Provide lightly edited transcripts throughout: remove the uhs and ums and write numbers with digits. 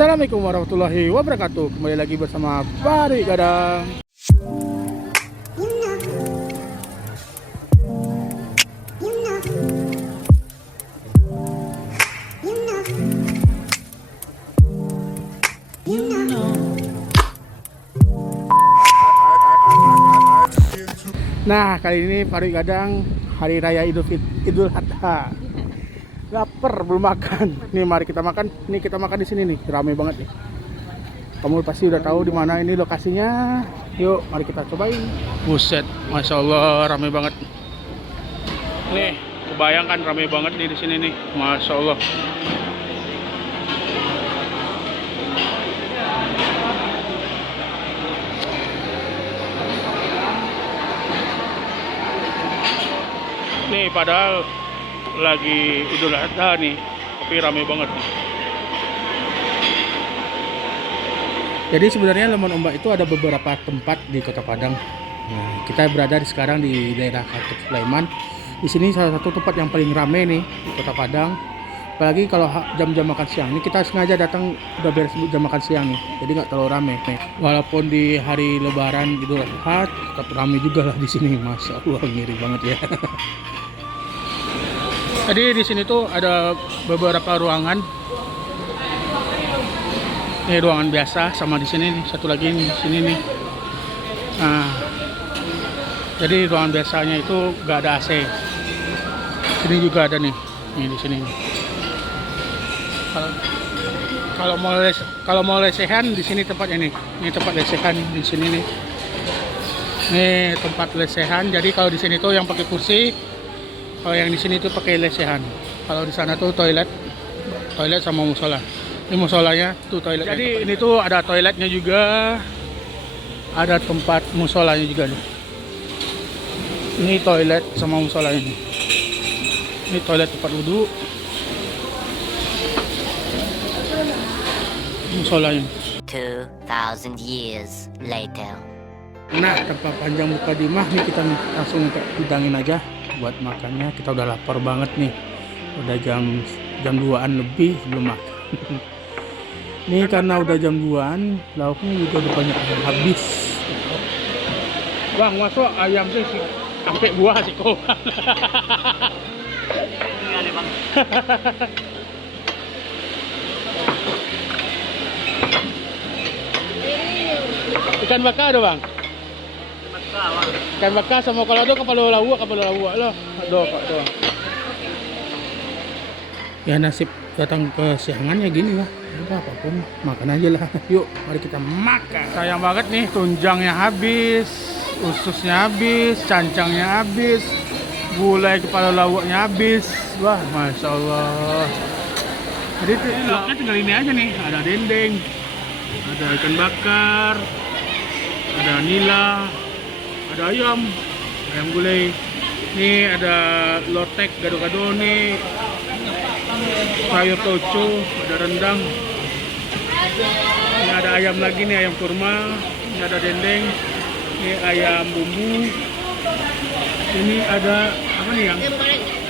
Assalamualaikum warahmatullahi wabarakatuh. Kembali lagi bersama Fahri Gadang. Nah, kali ini Fahri Gadang hari raya Idul Adha. Lapar belum makan. Nih mari kita makan. Nih kita makan di sini nih. Ramai banget nih. Kamu pasti udah tahu di mana ini lokasinya. Yuk, mari kita cobain. Buset, masya Allah, ramai banget. Nih, kebayangkan ramai banget nih di sini nih. Masya Allah. Nih, padahal lagi Idul Adha nih, tapi ramai banget. Jadi sebenarnya Lemon Ombak itu ada beberapa tempat di Kota Padang. Nah, kita berada sekarang di daerah Khatib Sulaiman. Di sini salah satu tempat yang paling ramai nih di Kota Padang. Apalagi kalau jam-jam makan siang. Ini kita sengaja datang udah beres jam makan siang nih, jadi nggak terlalu ramai. Walaupun di hari Lebaran Idul Adha tetap ramai juga lah di sini. Masya Allah, ngiri banget ya. Jadi di sini tuh ada beberapa ruangan. Ini ruangan biasa, sama di sini nih, satu lagi nih, di sini nih. Nah, jadi ruangan biasanya itu nggak ada AC. Sini juga ada nih, di sini. Kalau mau lesehan di sini tempatnya nih. Ini tempat lesehan di sini nih. Ini tempat lesehan. Jadi kalau di sini tuh yang pakai kursi. Kalau yang di sini tuh pakai lesehan. Kalau di sana tuh toilet sama musola. Ini musolanya tuh toilet. Jadi ini tuh ada toiletnya juga, ada tempat musolanya juga nih. Ini toilet sama musolanya nih. Ini toilet tempat wudhu, musolanya. 2000 years later. Nah, tanpa panjang muka dimah nih, kita langsung hidangin aja buat makannya. Kita udah lapar banget nih, udah jam 2-an lebih belum makan. Nih karena udah jam 2-an, lauknya juga udah banyak yang habis. Bang, masuk ayam sih sampai buah sih kok. Ikan bakar ada bang? Ikan bakar sama kapal lawak loh. Aduh, Pak doang. Ya nasib datang ke siangan ya gini lah. Udah apapun makan aja lah. Yuk, mari kita makan. Sayang banget nih, tunjangnya habis, ususnya habis, cancangnya habis, gulai kepala lawaknya habis. Wah, masya Allah. Jadi lauknya tinggal ini aja nih. Ada dendeng, ada ikan bakar, ada nila, ada ayam gulai. Nih ada lotek gado-gado nih, sayur toco, ada rendang. Ini ada ayam lagi nih, ayam kurma. Ini ada dendeng. Ini ayam bumbu. Ini ada apa nih yang?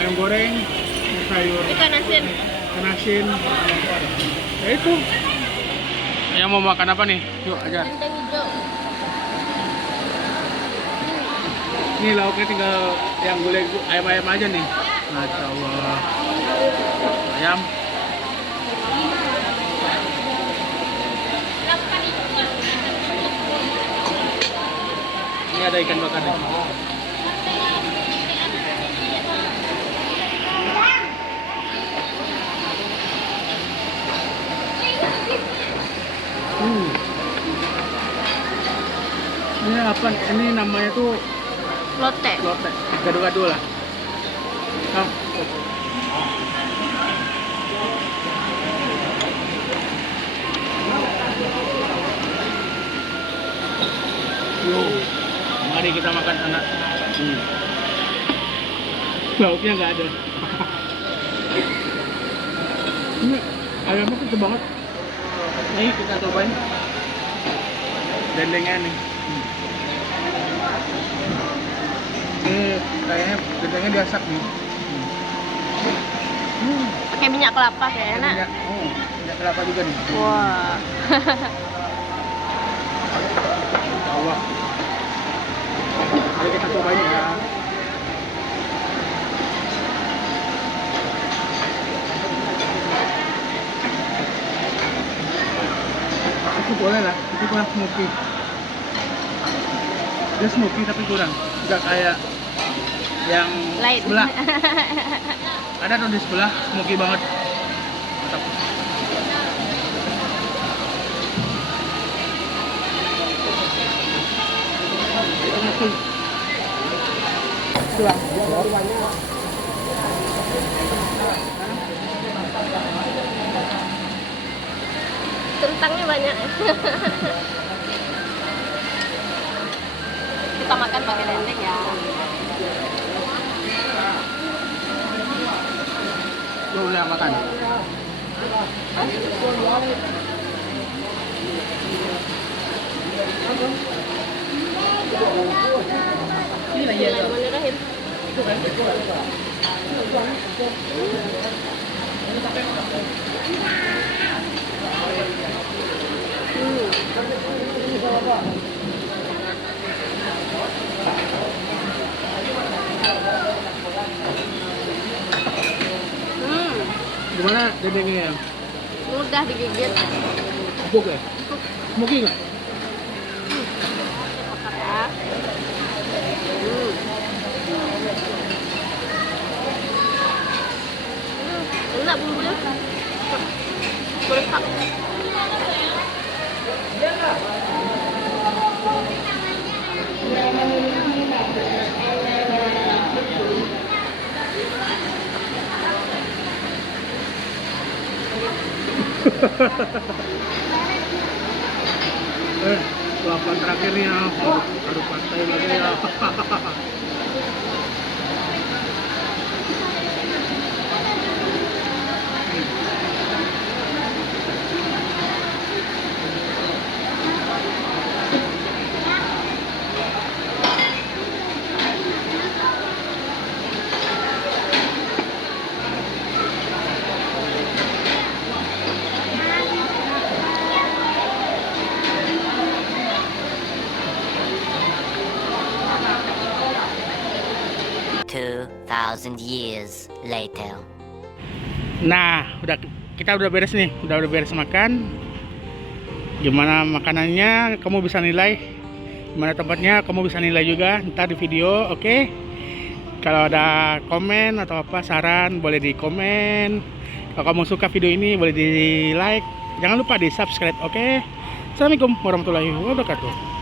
Ayam goreng. Ini sayur. Ikan asin. Ya itu. Yang mau makan apa nih? Yuk aja. Ini lauknya tinggal yang gulai ayam-ayam aja nih. Masya Allah. Ayam. Ini ada ikan bakar nih. Ini apa? Ini namanya tuh lotek. Gado-gado lah. Nah. Yuk, mari kita makan anak. Lauknya nggak ada. Ini ayamnya kecil banget. Nih kita cobain. Dendengnya nih. Ini kayaknya dendengnya diasap nih. Pakai minyak kelapa kayak enak. Minyak kelapa juga nih. Wah. Allah. Mari kita cobain ya. Itu boleh lah, itu kurang smoky. Dia smoky tapi kurang, nggak kayak yang Lain. sebelah. Ada tuh di sebelah smoky banget. Mantap. Itu smoky. Sebelah. Kentangnya banyak ya. Kita makan pakai dendeng ya. Lu udah makan? Bismillahirrahmanirrahim. Gimana dendengnya ya? Mudah digigit. Empuk ya? Smoky nggak? Makan ya. Enak bumbunya. Mantap. Lapan terakhirnya aduh pantai lagi ya. Thousand years later. Nah, kita udah beres nih, udah beres makan. Gimana makanannya? Kamu bisa nilai. Gimana tempatnya? Kamu bisa nilai juga. Ntar di video, oke? Kalau ada komen atau apa saran, boleh di komen. Kalau kamu suka video ini, boleh di like. Jangan lupa di subscribe, oke? Assalamualaikum warahmatullahi wabarakatuh.